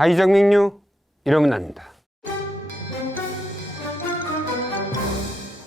하이정민류 이러면 낫는다.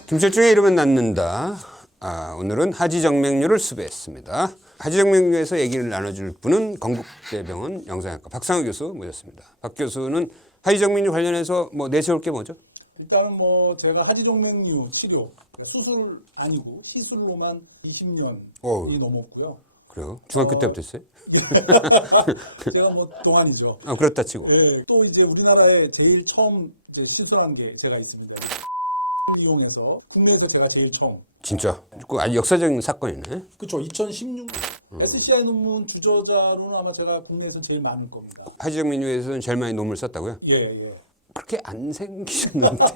김철중의 이러면 낫는다. 아, 오늘은 하지정맥류를 수배했습니다. 하지정맥류에서 얘기를 나눠줄 분은 건국대병원 영상학과 박상우 교수 모셨습니다. 박 교수는 하지정맥류 관련해서 뭐 내세울 게 뭐죠? 일단은 뭐 제가 하지정맥류 치료 그러니까 수술 아니고 시술로만 20년이 어우. 넘었고요. 그래요? 중학교 어. 때부터 했어요? 제가 뭐 동안이죠. 아, 그렇다 치고. 예, 또 이제 우리나라에 제일 처음 이제 시술한 게 제가 있습니다. 이용해서 국내에서 제가 제일 처음. 진짜. 그 아주 역사적인 사건이네. 그쵸 2016 음. SCI 논문 주저자로는 아마 제가 국내에서 제일 많을 겁니다. 하지정맥류에서는 제일 많이 논문을 썼다고요? 예, 예. 그렇게 안 생기셨는데.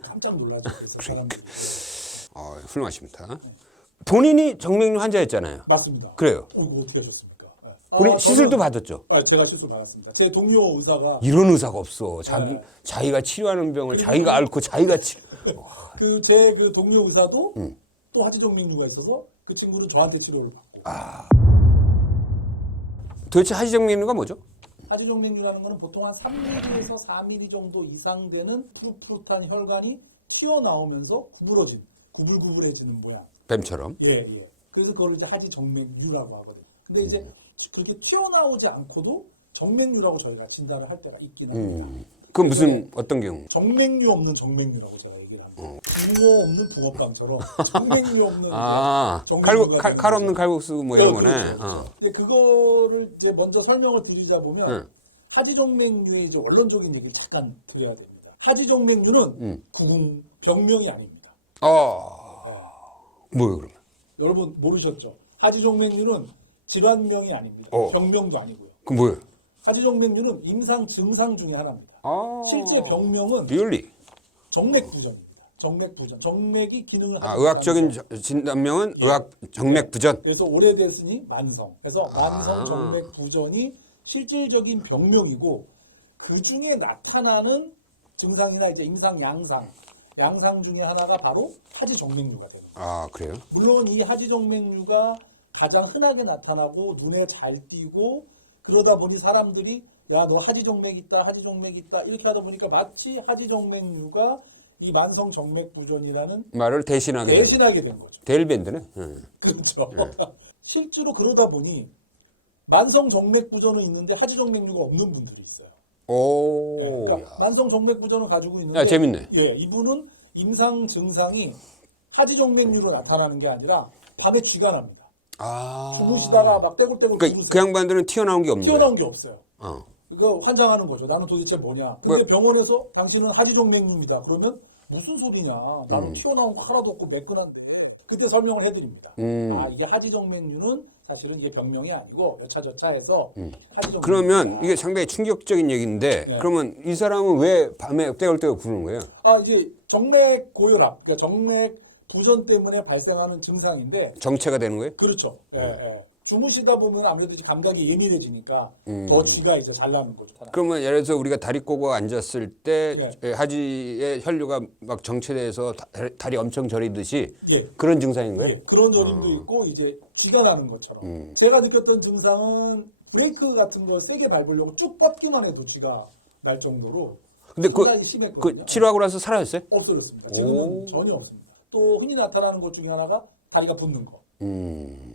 깜짝 놀라죠. 그래서 사람들이. 어, 훌륭하십니다. 본인이 정맥류 환자였잖아요. 맞습니다. 그래요. 어, 이거 어떻게 하셨습니까? 예. 본인 아, 시술도 저는- 받았죠. 아, 제가 시술 받았습니다. 제 동료 의사가 이런 의사가 없어. 자기 네. 자기가 치료하는 병을 자기가 앓고 자기가 치료. 그제 그 동료 의사도 음. 또 하지정 맥류가 있어서 그 친구는 저한테 치료를 받고 아. 도대체 하지정맥류가 뭐죠? 하지정 맥류라는 거는 보통 한 3mm에서 4mm 정도 이상 되는 푸릇푸릇한 혈관이 튀어나오면서 구부러진 구불구불해지는 모양. 뱀처럼. 예, 예. 그래서 그걸 이제 하지 정맥류라고 하거든요. 근데 이제 음. 그렇게 튀어나오지 않고도 정맥류라고 저희가 진단을 할 때가 있긴 합니다. 그 무슨 어떤 경우? 정맥류 없는 정맥류라고 제가 얘기를 합니다. 붕어 없는 붕어빵처럼 정맥류 없는 아, 이제 칼, 정맥류가 칼, 되는 칼 거죠. 없는 칼국수 뭐 이런 그렇죠, 거네. 그렇죠. 어. 이제 그거를 이제 먼저 설명을 드리자 보면 응. 하지정맥류의 이제 원론적인 얘기를 잠깐 드려야 됩니다. 하지정맥류는 응. 구궁 병명이 아닙니다. 어. 뭐예요 그러면? 여러분 모르셨죠? 하지정맥류는 질환명이 아닙니다. 어. 병명도 아니고요. 그 뭐예요? 하지정맥류는 임상 증상 중에 하나입니다. 아. 실제 병명은 리얼리. 정맥 부전입니다. 정맥 부전. 정맥이 기능을 아, 하지 의학적인 저- 진단명은 의학 정맥 부전. 그래서 오래됐으니 만성. 그래서 아. 만성 정맥 부전이 실질적인 병명이고 그 중에 나타나는 증상이나 이제 임상 양상, 양상 중에 하나가 바로 하지 정맥류가 되는 거예요. 아, 그래요? 물론 이 하지 정맥류가 가장 흔하게 나타나고 눈에 잘 띄고 그러다 보니 사람들이 야 너 하지 정맥 있다, 하지 정맥 있다 이렇게 하다 보니까 마치 하지 정맥류가 이 만성 정맥 부전이라는 말을 대신하게 되는. 대신하게 된 거죠. 데일밴드네. 응. 그렇죠. 네. 실제로 그러다 보니 만성 정맥 부전은 있는데 하지 정맥류가 없는 분들이 있어요. 오. 네, 그러니까 만성 정맥 부전을 가지고 있는데 야, 재밌네. 예, 이분은 임상 증상이 하지 정맥류로 나타나는 게 아니라 밤에 쥐가 납니다. 아. 주무시다가 막 떼굴떼굴 그, 구르세요. 그 양반들은 튀어나온 게 없는 거야. 튀어나온 게 없어요. 어. 이거 환장하는 거죠. 나는 도대체 뭐냐. 근데 병원에서 당신은 하지정맥류입니다. 그러면 무슨 소리냐. 나는 튀어나온 거 하나도 없고 매끈한. 그때 설명을 해드립니다. 음. 아 이게 하지정맥류는 사실은 이게 병명이 아니고 여차저차 해서 하지정맥. 음. 그러면 이게 상당히 충격적인 얘기인데 네. 그러면 이 사람은 왜 밤에 떼굴떼굴 구르는 거예요? 아 이게 정맥 고혈압, 그러니까 정맥 부전 때문에 발생하는 증상인데 정체가 되는 거예요? 그렇죠. 네. 예, 예. 주무시다 보면 아무래도 이제 감각이 예민해지니까 더 쥐가 이제 잘 나는 거죠. 음. 그러면 예를 들어서 우리가 다리 꼬고 앉았을 때 예. 예, 하지의 혈류가 막 정체돼서 다- 다리 엄청 저리듯이 예. 그런 증상인 거예요? 예, 그런 저림도 있고 이제 쥐가 나는 것처럼 음. 제가 느꼈던 증상은 브레이크 같은 걸 세게 밟으려고 쭉 뻗기만 해도 쥐가 날 정도로 근데 그, 상당히 심했거든요. 그 치료하고 나서 사라졌어요? 없어졌습니다. 지금은 오. 전혀 없습니다. 또 흔히 나타나는 것 중에 하나가 다리가 붓는 거. 음.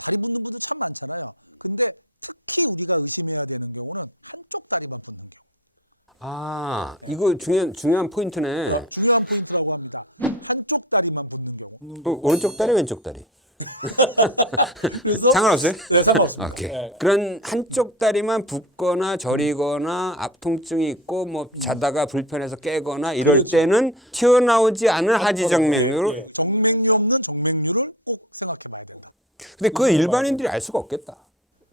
아, 이거 중요한 중요한 포인트네. 어, 거. 오른쪽 다리, 왼쪽 다리. 그래서 상관없어요? 네, 상관없습니다. 오케이. 예. 그런 한쪽 다리만 붓거나 저리거나 앞 통증이 있고 뭐 자다가 불편해서 깨거나 이럴 그렇죠. 때는 튀어나오지 않은 하지정맥류로. 예. 근데 그거 일반인들이 알 수가 없겠다.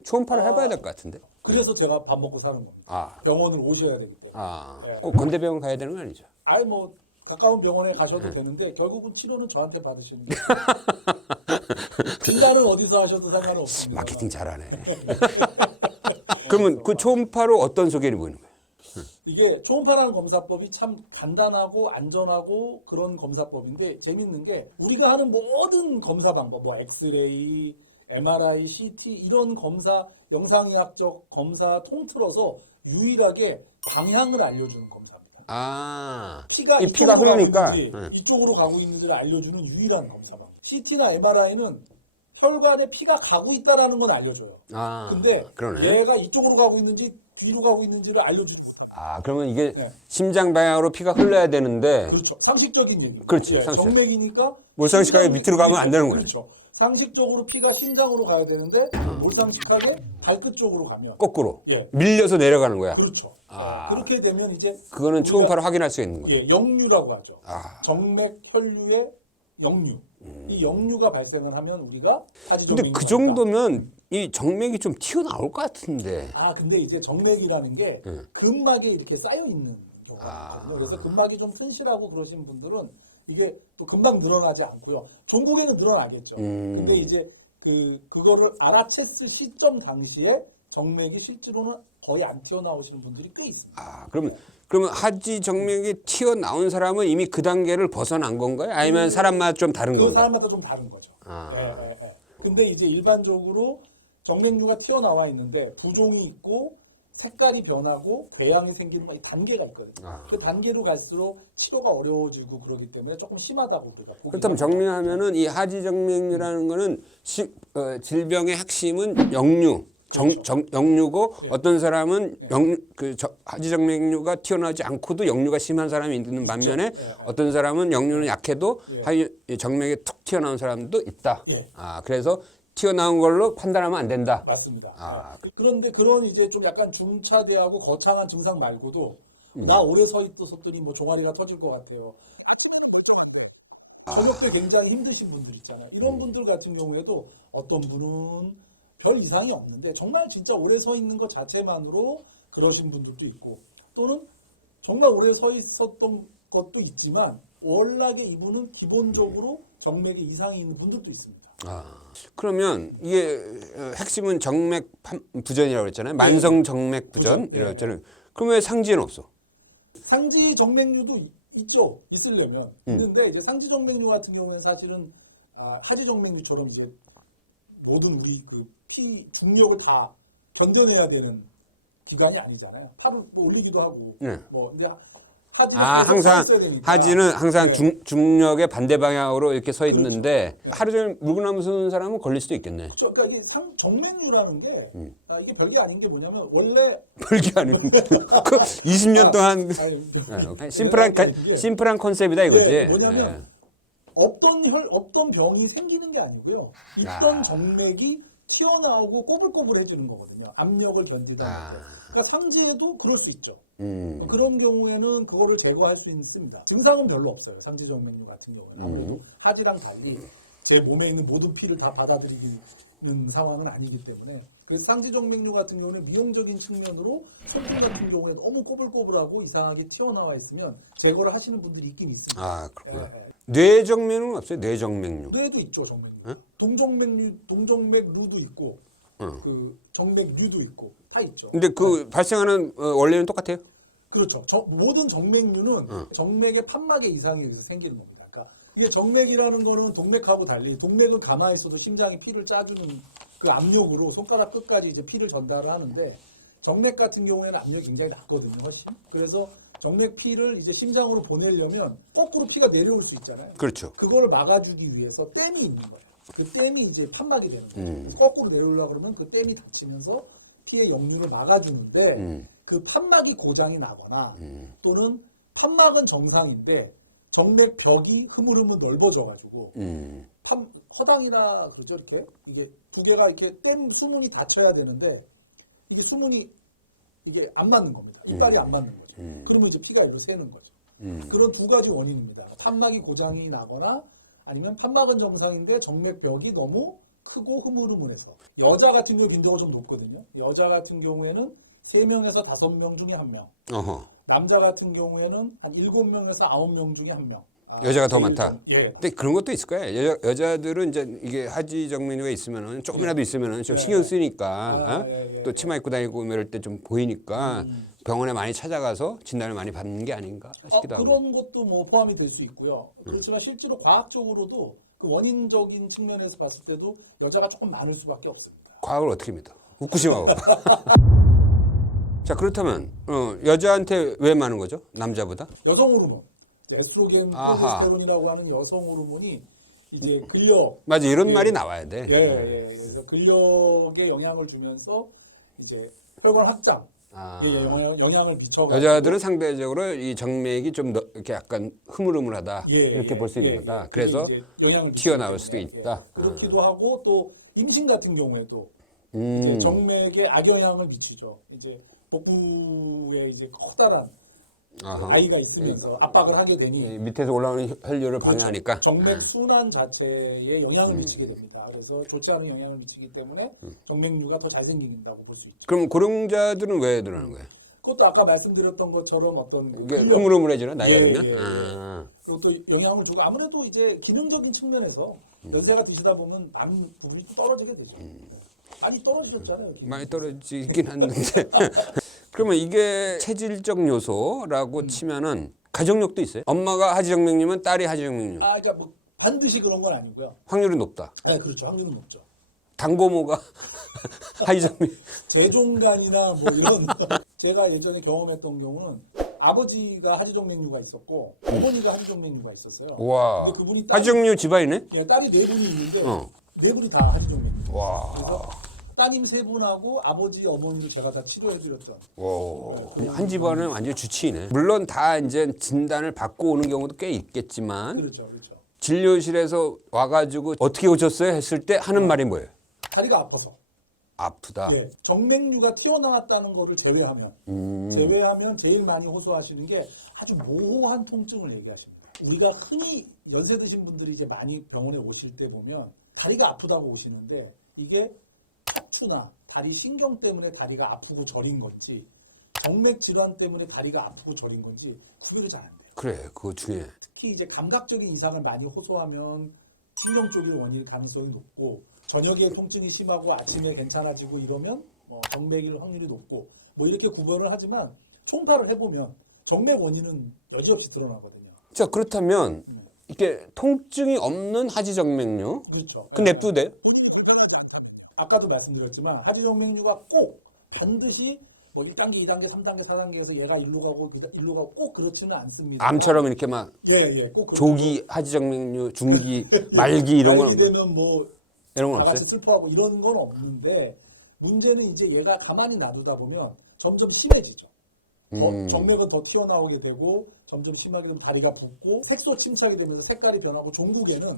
초음파를 해봐야 될 것 같은데. 그래서 제가 밥 먹고 사는 겁니다. 아, 병원을 오셔야 되기 때문에. 아, 예. 꼭 건대병원 가야 되는 거 아니죠? 아예 뭐 가까운 병원에 네. 가셔도 되는데 결국은 치료는 저한테 받으시는 거예요. 진단은 어디서 하셔도 상관은 없습니다. 마케팅 잘하네. 그러면 그 초음파로 어떤 소견이 보이는 거예요? 이게 초음파라는 검사법이 참 간단하고 안전하고 그런 검사법인데 재밌는 게 우리가 하는 모든 검사 방법, 뭐 엑스레이, MRI, CT 이런 검사 영상의학적 검사 통틀어서 유일하게 방향을 알려주는 검사입니다. 아, 피가 이 피가 이쪽으로 흐르니까. 있는지, 네. 이쪽으로 가고 있는지를 알려주는 유일한 검사방. CT나 MRI는 혈관에 피가 가고 있다라는 건 알려줘요. 아, 근데 그러네. 얘가 이쪽으로 가고 있는지 뒤로 가고 있는지를 알려주. 아, 그러면 이게 네. 심장 방향으로 피가 흘러야 되는데 그렇죠. 상식적인 얘기. 그렇지, 예, 상식. 정맥이니까 몰상식하게 심장이- 밑으로 가면 안 되는구나. 그렇죠. 상식적으로 피가 심장으로 가야 되는데 몰상식하게 발끝 쪽으로 가면 거꾸로 예. 밀려서 내려가는 거야. 그렇죠. 아. 예, 그렇게 되면 이제 그거는 초음파로 확인할 수가 있는 거죠. 예, 역류라고 하죠. 아. 정맥 혈류의 역류. 이 역류가 발생을 하면 우리가. 근데 그 정도면 이 정맥이 좀 튀어나올 것 같은데. 아 근데 이제 정맥이라는 게 예. 근막에 이렇게 쌓여 있는 경우가 아. 있거든요. 그래서 근막이 좀 튼실하고 그러신 분들은 이게 또 금방 늘어나지 않고요. 종국에는 늘어나겠죠. 음. 근데 이제 그 그거를 알아챘을 시점 당시에 정맥이 실제로는 거의 안 튀어나오시는 분들이 꽤 있습니다. 아, 그러면 그러면 하지 정맥이 튀어나온 사람은 이미 그 단계를 벗어난 건가요? 아니면 사람마다 좀 다른 그 건가요? 사람마다 좀 다른 거죠. 아. 예, 예, 예. 근데 이제 일반적으로 정맥류가 튀어나와 있는데 부종이 있고 색깔이 변하고 궤양이 생기는 거 단계가 있거든요. 아. 그 단계로 갈수록 치료가 어려워지고 그러기 때문에 조금 심하다고 우리가 보기 그렇다면 정리하면은 이 하지 정맥류라는 거는 시, 어, 질병의 핵심은 역류. 정, 그렇죠. 정, 역류고 예. 어떤 사람은 역, 그 저, 하지정맥류가 튀어나오지 않고도 역류가 심한 사람이 있는 반면에 그렇죠. 예, 예. 어떤 사람은 역류는 약해도 예. 하지 정맥이 툭 튀어나온 사람도 있다. 예. 아 그래서 튀어나온 걸로 판단하면 안 된다. 맞습니다. 아. 예. 그런데 그런 이제 좀 약간 중차대하고 거창한 증상 말고도 음. 나 오래 서 있었더니 뭐 종아리가 터질 것 같아요. 저녁 때 굉장히 힘드신 분들 있잖아요. 음. 이런 분들 같은 경우에도 어떤 분은 별 이상이 없는데 정말 진짜 오래 서 있는 것 자체만으로 그러신 분들도 있고 또는 정말 오래 서 있었던 것도 있지만 월락에 이분은 기본적으로 정맥에 이상이 있는 분들도 있습니다. 아, 그러면 이게 어, 핵심은 정맥 판- 부전이라고 그랬잖아요. 만성 정맥 부전 부전, 이라고 네. 했잖아요. 그러면 왜 상지는 없어? 상지 정맥류도 이- 있죠. 있으려면 음. 있는데 이제 상지 정맥류 같은 경우에는 사실은 아, 하지 정맥류처럼 이제 모든 우리 그 피 중력을 다 견뎌내야 되는 기관이 아니잖아요. 팔을 뭐 올리기도 하고 네. 뭐 근데 아, 항상. 하지는 항상 네. 중, 중력의 반대 방향으로 이렇게 서 있는데 하루 종일 물구나무 서는 사람은 걸릴 수도 있겠네. 그렇죠. 그러니까 이게 상 정맥류라는 게 음. 아, 이게 별게 아닌 게 뭐냐면 원래 별게 아니고 그 20년 동안 아니, 네, 심플한 심플한 컨셉이다 이거지. 네, 뭐냐면 네. 없던 혈 없던 병이 생기는 게 아니고요. 있던 아. 정맥이 튀어나오고 꼬불꼬불해지는 거거든요. 압력을 견디다 아. 보니까. 그러니까 상지에도 그럴 수 있죠. 음. 그런 경우에는 그거를 제거할 수 있습니다. 증상은 별로 없어요. 상지 정맥류 같은 경우는 아무래도 음. 하지랑 달리 제 몸에 있는 모든 피를 다 받아들이는 상황은 아니기 때문에 그래서 상지 정맥류 같은 경우는 미용적인 측면으로 손등 같은 경우에 너무 꼬불꼬불하고 이상하게 튀어나와 있으면 제거를 하시는 분들이 있긴 있습니다. 아 그렇구나. 예, 예. 뇌정맥류는 없어요. 뇌정맥류. 뇌도 있죠 정맥류. 응? 동정맥류, 동정맥류도 있고 응. 그 정맥류도 있고 다 있죠. 근데 그 발생하는 어, 원리는 똑같아요. 그렇죠. 저- 모든 정맥류는 정맥의 판막의 이상에 의해서 생기는 겁니다. 그러니까 이게 정맥이라는 거는 동맥하고 달리 동맥은 가만히 있어도 심장이 피를 짜주는 그 압력으로 손가락 끝까지 이제 피를 전달을 하는데 정맥 같은 경우에는 압력이 굉장히 낮거든요, 훨씬. 그래서 정맥 피를 이제 심장으로 보내려면 거꾸로 피가 내려올 수 있잖아요. 그렇죠. 그거를 막아주기 위해서 댐이 있는 거예요. 그 댐이 이제 판막이 되는 거예요. 음. 그래서 거꾸로 내려오려고 그러면 그 댐이 닫히면서 피의 역류를 막아주는데 음. 그 판막이 고장이 나거나 음. 또는 판막은 정상인데 정맥 벽이 흐물흐물 넓어져가지고 음. 판, 허당이라 그러죠 이렇게 이게 두 개가 이렇게 댐 수문이 닫혀야 되는데 이게 수문이 이게 안 맞는 겁니다. 이빨이 안 맞는 거죠. 음. 그러면 이제 피가 일로 새는 거죠. 음. 그런 두 가지 원인입니다. 판막이 고장이 나거나 아니면 판막은 정상인데 정맥벽이 너무 크고 흐물흐물해서 여자 같은 경우 빈도가 좀 높거든요. 여자 같은 경우에는 3명에서 5명 중에 1명. 어허. 남자 같은 경우에는 한 7명에서 9명 중에 1명. 아, 여자가 더 제일 많다? 좀- 예. 근데 그런 것도 있을 거예요. 여자, 여자들은 이제 이게 하지 정맥류가 있으면은 조금이라도 있으면은 좀 네. 신경 쓰니까 아, 어? 예, 예. 또 치마 입고 다니고 뭐 이럴 때 좀 보이니까 음. 병원에 많이 찾아가서 진단을 많이 받는 게 아닌가 어, 싶기도 하고. 그런 것도 뭐 포함이 될 수 있고요. 그렇지만 실제로 과학적으로도 그 원인적인 측면에서 봤을 때도 여자가 조금 많을 수밖에 없습니다. 과학을 어떻게 믿어? 후쿠시마고. 자 그렇다면 어, 여자한테 왜 많은 거죠? 남자보다? 여성 호르몬, 에스트로겐, 아하. 프로게스테론이라고 하는 여성 호르몬이 이제 근력, 맞아 이런 예. 말이 나와야 돼. 예, 예, 예. 그래서 근력에 영향을 주면서 이제 혈관 확장, 아. 예, 예, 영향, 영향을 미쳐. 여자들은 상대적으로 이 정맥이 좀더 이렇게 약간 흐물흐물하다 예, 이렇게 예, 볼 수 있는 예. 거다. 그게 그래서 이제 영향을 튀어나올 수도. 있다. 예. 그렇기도 하고 또 임신 같은 경우에도 이제 음, 정맥에 악영향을 미치죠. 이제 복부에 이제 커다란 아하. 아이가 있으면서 압박을 하게 되니 이 밑에서 올라오는 혈- 혈류를 방해하니까 정맥 순환 자체에 영향을 미치게 됩니다. 그래서 좋지 않은 영향을 미치기 때문에 정맥류가 더 잘 생긴다고 볼 수 있죠. 그럼 고령자들은 왜 늘어나는 거예요? 그것도 아까 말씀드렸던 것처럼 어떤 이게 흐물흐물해지나 나이가 예, 들면? 예, 예. 아. 또, 또 영향을 주고 아무래도 이제 기능적인 측면에서 연세가 드시다 보면 많은 부분이 좀 떨어지게 되죠. 많이 떨어지셨잖아요. 기능. 많이 떨어지긴 했는데 그러면 이게 체질적 요소라고 음. 치면은 가족력도 있어요. 엄마가 하지정맥류면 딸이 하지정맥류. 아, 그러니까 뭐 반드시 그런 건 아니고요. 확률이 높다. 네, 그렇죠. 확률은 높죠. 당고모가 하지정맥 재종간이나 뭐 이런 제가 예전에 경험했던 경우는 아버지가 하지정 맥류가 있었고 어머니가 하지정 맥류가 있었어요. 와 근데 그분이 딸, 하지정맥류 집안이네. 예, 딸이 네 분이 있는데 어. 네 분이 다 하지정 맥류. 와. 그래서 따님 세 분하고 아버지 어머니를 제가 다 치료해드렸던. 와. 한 집안은 완전 주치의네. 물론 다 이제 진단을 받고 오는 경우도 꽤 있겠지만 그렇죠, 그렇죠. 진료실에서 와가지고 어떻게 오셨어요 했을 때 하는 말이 뭐예요? 다리가 아파서. 아프다. 예, 정맥류가 튀어나왔다는 거를 제외하면 음. 제외하면 제일 많이 호소하시는 게 아주 모호한 통증을 얘기하십니다. 우리가 흔히 연세 드신 분들이 이제 많이 병원에 오실 때 보면 다리가 아프다고 오시는데 이게 척추나 다리 신경 때문에 다리가 아프고 저린 건지 정맥 질환 때문에 다리가 아프고 저린 건지 구별이 잘 안 돼요. 그래 그거 중요해. 특히 이제 감각적인 이상을 많이 호소하면 신경 쪽이 원인일 가능성이 높고 저녁에 통증이 심하고 아침에 괜찮아지고 이러면 뭐 정맥일 확률이 높고 뭐 이렇게 구별을 하지만 총파를 해보면 정맥 원인은 여지없이 드러나거든요. 자 그렇다면 이게 통증이 없는 하지정맥류 그렇죠. 그 냅도 돼요? 아까도 말씀드렸지만 하지정 맥류가 꼭 반드시 뭐 1단계, 2단계, 3단계, 4단계에서 얘가 일로 가고 일로 가고 꼭 그렇지는 않습니다. 암처럼 이렇게 막 예, 예, 꼭. 조기 하지정맥류, 중기, 말기 이런 건 말기 되면 뭐 이런 건 다 같이 없어요? 슬퍼하고 이런 건 없는데 문제는 이제 얘가 가만히 놔두다 보면 점점 심해지죠. 더 음. 정맥은 더 튀어나오게 되고 점점 심하게 되면 다리가 붓고 색소 침착이 되면서 색깔이 변하고 종국에는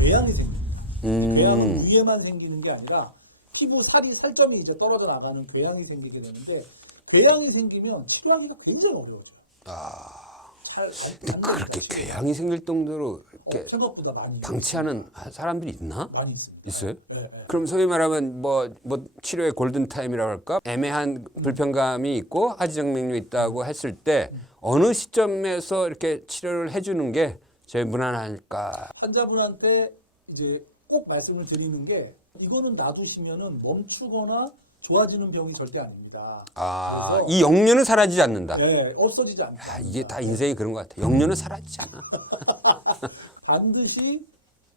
궤양이 생깁니다. 궤양은 음. 위에만 생기는 게 아니라 피부 살이 살점이 이제 떨어져 나가는 궤양이 생기게 되는데 궤양이 생기면 치료하기가 굉장히 어려워져요. 아잘 안, 안 그렇게 됩니다, 치료. 궤양이 생길 정도로 이렇게 어, 생각보다 많이 방치하는 사람들이 있나? 많이 있습니다. 있어요? 예, 예. 그럼 소위 말하면 뭐, 뭐 치료의 골든 타임이라고 할까? 애매한 불편감이 있고 하지정맥류 있다고 했을 때 어느 시점에서 이렇게 치료를 해주는 게 제일 무난할까? 환자분한테 이제 꼭 말씀을 드리는 게 이거는 놔두시면은 멈추거나 좋아지는 병이 절대 아닙니다. 아, 이 역류는 사라지지 않는다. 네, 없어지지 않다. 아, 이게 다 인생이 그런 것 같아. 역류는 사라지지 않아. 반드시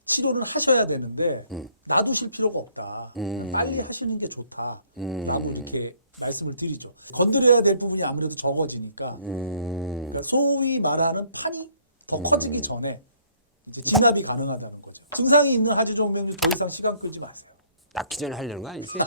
치료는 하셔야 되는데 놔두실 필요가 없다. 음. 빨리 하시는 게 좋다. 음. 라고 이렇게 말씀을 드리죠. 건드려야 될 부분이 아무래도 적어지니까 음, 그러니까 소위 말하는 판이 더 커지기 전에 이제 진압이 가능하다는 거죠. 증상이 있는 하지정맥류 더 이상 시간 끌지 마세요. 낳기 전에 하려는 거 아니지?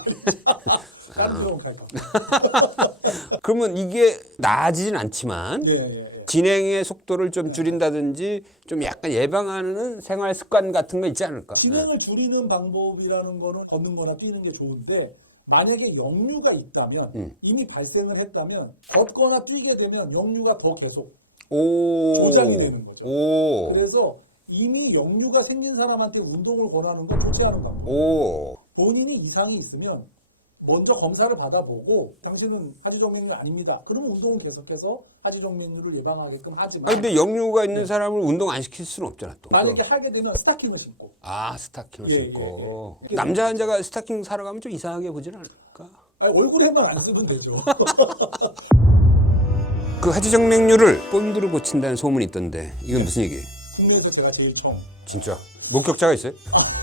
다른 병원 갈 거. 그러면 이게 나아지진 않지만 예, 예, 예. 진행의 속도를 좀 줄인다든지 좀 약간 예방하는 생활 습관 같은 거 있지 않을까? 진행을 줄이는 방법이라는 거는 걷는 거나 뛰는 게 좋은데 만약에 역류가 있다면 음. 이미 발생을 했다면 걷거나 뛰게 되면 역류가 더 계속 오. 조장이 되는 거죠. 오. 그래서 이미 역류가 생긴 사람한테 운동을 권하는 건 좋지 않은 방법. 오. 본인이 이상이 있으면 먼저 검사를 받아보고 당신은 하지정맥류 아닙니다. 그러면 운동을 계속해서 하지정맥류를 예방하게끔 하지만 아니 근데 역류가 있는 사람을 운동 안 시킬 수는 없잖아 또. 만약에 하게 되면 스타킹을 신고 아 스타킹을 예, 신고 예, 예. 남자 환자가 스타킹 사러 가면 좀 이상하게 보진 않을까? 아니, 얼굴에만 안 쓰면 되죠. 그 하지정맥류를 본드로 고친다는 소문이 있던데 이건 무슨 얘기예요? 국내에서 제가 제일 처음 진짜 목격자가 있어요?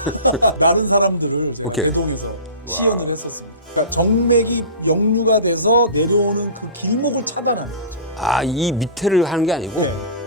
나른 사람들을 제가 오케이. 대동에서 시연을 했었습니다. 그러니까 정맥이 역류가 돼서 내려오는 그 길목을 차단하는 거죠. 아, 이 밑에를 하는 게 아니고 네.